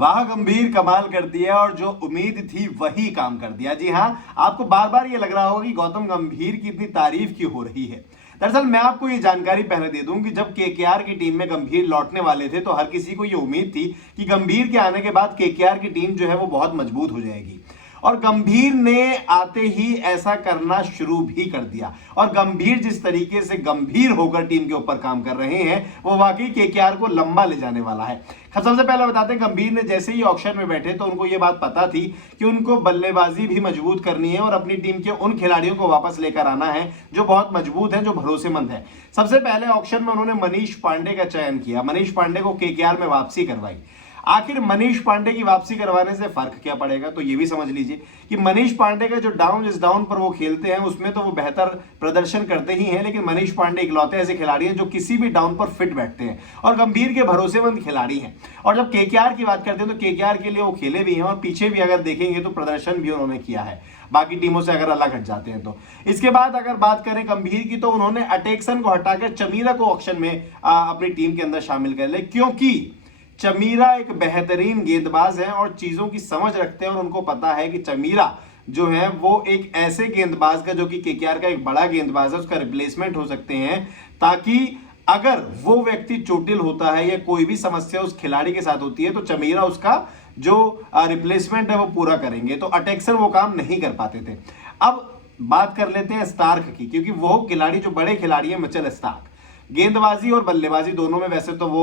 वाह गंभीर कमाल कर दिया और जो उम्मीद थी वही काम कर दिया। जी हाँ, आपको बार बार ये लग रहा होगा कि गौतम गंभीर की इतनी तारीफ क्यों हो रही है। दरअसल मैं आपको ये जानकारी पहले दे दूं कि जब केकेआर की टीम में गंभीर लौटने वाले थे तो हर किसी को ये उम्मीद थी कि गंभीर के आने के बाद केकेआर की टीम जो है वो बहुत मजबूत हो जाएगी। और गंभीर ने आते ही ऐसा करना शुरू भी कर दिया। और गंभीर जिस तरीके से गंभीर होकर टीम के ऊपर काम कर रहे हैं वो वाकई केकेआर को लंबा ले जाने वाला है। सबसे पहले बताते हैं, गंभीर ने जैसे ही ऑक्शन में बैठे तो उनको ये बात पता थी कि उनको बल्लेबाजी भी मजबूत करनी है और अपनी टीम के उन खिलाड़ियों को वापस लेकर आना है जो बहुत मजबूत है, जो भरोसेमंद है। सबसे पहले ऑक्शन में उन्होंने मनीष पांडे का चयन किया। मनीष पांडे को केकेआर में वापसी करवाई। आखिर मनीष पांडे की वापसी करवाने से फर्क क्या पड़ेगा, तो ये भी समझ लीजिए कि मनीष पांडे का जो डाउन जिस डाउन पर वो खेलते हैं उसमें तो वो बेहतर प्रदर्शन करते ही हैं, लेकिन मनीष पांडे इकलौते ऐसे खिलाड़ी हैं जो किसी भी डाउन पर फिट बैठते हैं और गंभीर के भरोसेमंद खिलाड़ी हैं। और जब केकेआर की बात करते हैं तो केकेआर के लिए वो खेले भी हैं और पीछे भी अगर देखेंगे तो प्रदर्शन भी उन्होंने किया है बाकी टीमों से अगर अलग हट जाते हैं तो। इसके बाद अगर बात करें गंभीर की तो उन्होंने अटेक्सन को हटाकर चमीरा को ऑक्शन में अपनी टीम के अंदर शामिल कर लिया, क्योंकि चमीरा एक बेहतरीन गेंदबाज है और चीजों की समझ रखते हैं और उनको पता है कि चमीरा जो है वो एक ऐसे गेंदबाज का जो कि केकेआर का एक बड़ा गेंदबाज है उसका रिप्लेसमेंट हो सकते हैं, ताकि अगर वो व्यक्ति चोटिल होता है या कोई भी समस्या उस खिलाड़ी के साथ होती है तो चमीरा उसका जो रिप्लेसमेंट है वो पूरा करेंगे। तो अटेक्सन वो काम नहीं कर पाते थे। अब बात कर लेते हैं स्टार्क की, क्योंकि वो खिलाड़ी जो बड़े खिलाड़ी है मिचेल स्टार्क गेंदबाजी और बल्लेबाजी दोनों में वैसे तो वो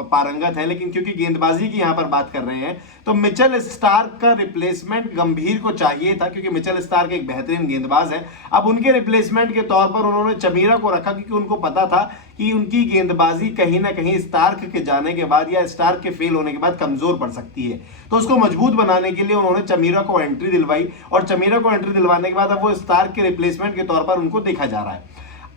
पारंगत है, लेकिन क्योंकि गेंदबाजी की यहां पर बात कर रहे हैं तो मिचेल स्टार्क का रिप्लेसमेंट गंभीर को चाहिए था, क्योंकि मिचेल स्टार्क एक बेहतरीन गेंदबाज है। अब उनके रिप्लेसमेंट के तौर पर उन्होंने चमीरा को रखा, क्योंकि उनको पता था कि उनकी गेंदबाजी कहीं ना कहीं स्टार्क के जाने के बाद या स्टार्क के फेल होने के बाद कमजोर पड़ सकती है। तो उसको मजबूत बनाने के लिए उन्होंने चमीरा को एंट्री दिलवाई और चमीरा को एंट्री दिलवाने के बाद अब वो स्टार्क के रिप्लेसमेंट के तौर पर उनको देखा जा रहा है।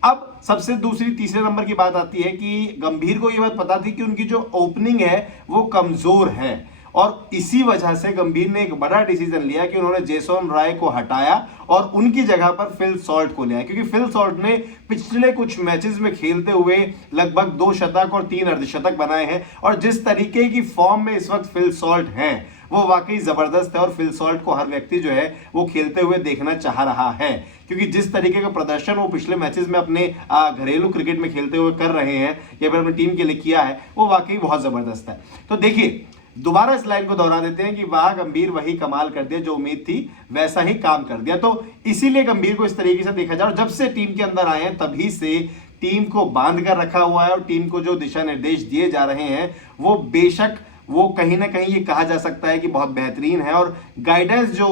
अब सबसे दूसरी तीसरे नंबर की बात आती है कि गंभीर को यह बात पता थी कि उनकी जो ओपनिंग है वो कमजोर है और इसी वजह से गंभीर ने एक बड़ा डिसीजन लिया कि उन्होंने जेसन रॉय को हटाया और उनकी जगह पर फिल सॉल्ट को लिया, क्योंकि फिल सॉल्ट ने पिछले कुछ मैचेस में खेलते हुए लगभग 2 शतक और 3 अर्धशतक बनाए हैं और जिस तरीके की फॉर्म में इस वक्त फिल सॉल्ट हैं वो वाकई जबरदस्त है और फिल सॉल्ट को हर व्यक्ति जो है वो खेलते हुए देखना चाह रहा है, क्योंकि जिस तरीके का प्रदर्शन वो पिछले मैचेस में अपने घरेलू क्रिकेट में खेलते हुए कर रहे हैं या फिर अपनी टीम के लिए किया है वो वाकई बहुत जबरदस्त है। तो देखिए, दोबारा इस लाइन को दोहरा देते हैं कि वाह गंभीर वही कमाल कर दिया, जो उम्मीद थी वैसा ही काम कर दिया। तो इसीलिए गंभीर को इस तरीके से देखा जाए और जब से टीम के अंदर आए हैं तभी से टीम को बांध कर रखा हुआ है और टीम को जो दिशा निर्देश दिए जा रहे हैं वो बेशक वो कहीं ना कहीं ये कहा जा सकता है कि बहुत बेहतरीन है और गाइडेंस जो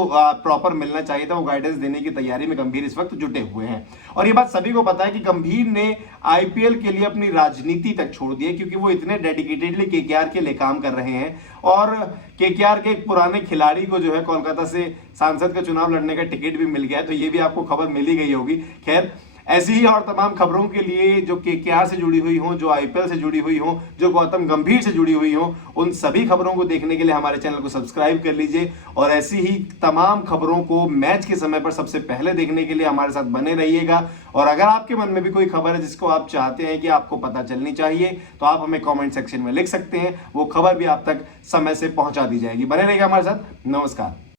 प्रॉपर मिलना चाहिए था वो गाइडेंस देने की तैयारी में गंभीर इस वक्त जुटे हुए हैं। और ये बात सभी को पता है कि गंभीर ने आईपीएल के लिए अपनी राजनीति तक छोड़ दी है, क्योंकि वो इतने डेडिकेटेडली केकेआर के लिए काम कर रहे हैं और केकेआर के एक पुराने खिलाड़ी को जो है कोलकाता से सांसद का चुनाव लड़ने का टिकट भी मिल गया है, तो ये भी आपको खबर मिल ही गई होगी। खैर, ऐसी ही और तमाम खबरों के लिए जो केकेआर से जुड़ी हुई हो, जो आईपीएल से जुड़ी हुई हो, जो गौतम गंभीर से जुड़ी हुई हो, उन सभी खबरों को देखने के लिए हमारे चैनल को सब्सक्राइब कर लीजिए और ऐसी ही तमाम खबरों को मैच के समय पर सबसे पहले देखने के लिए हमारे साथ बने रहिएगा। और अगर आपके मन में भी कोई खबर है जिसको आप चाहते हैं कि आपको पता चलनी चाहिए तो आप हमें कॉमेंट सेक्शन में लिख सकते हैं, वो खबर भी आप तक समय से पहुंचा दी जाएगी। बने रहिएगा हमारे साथ। नमस्कार।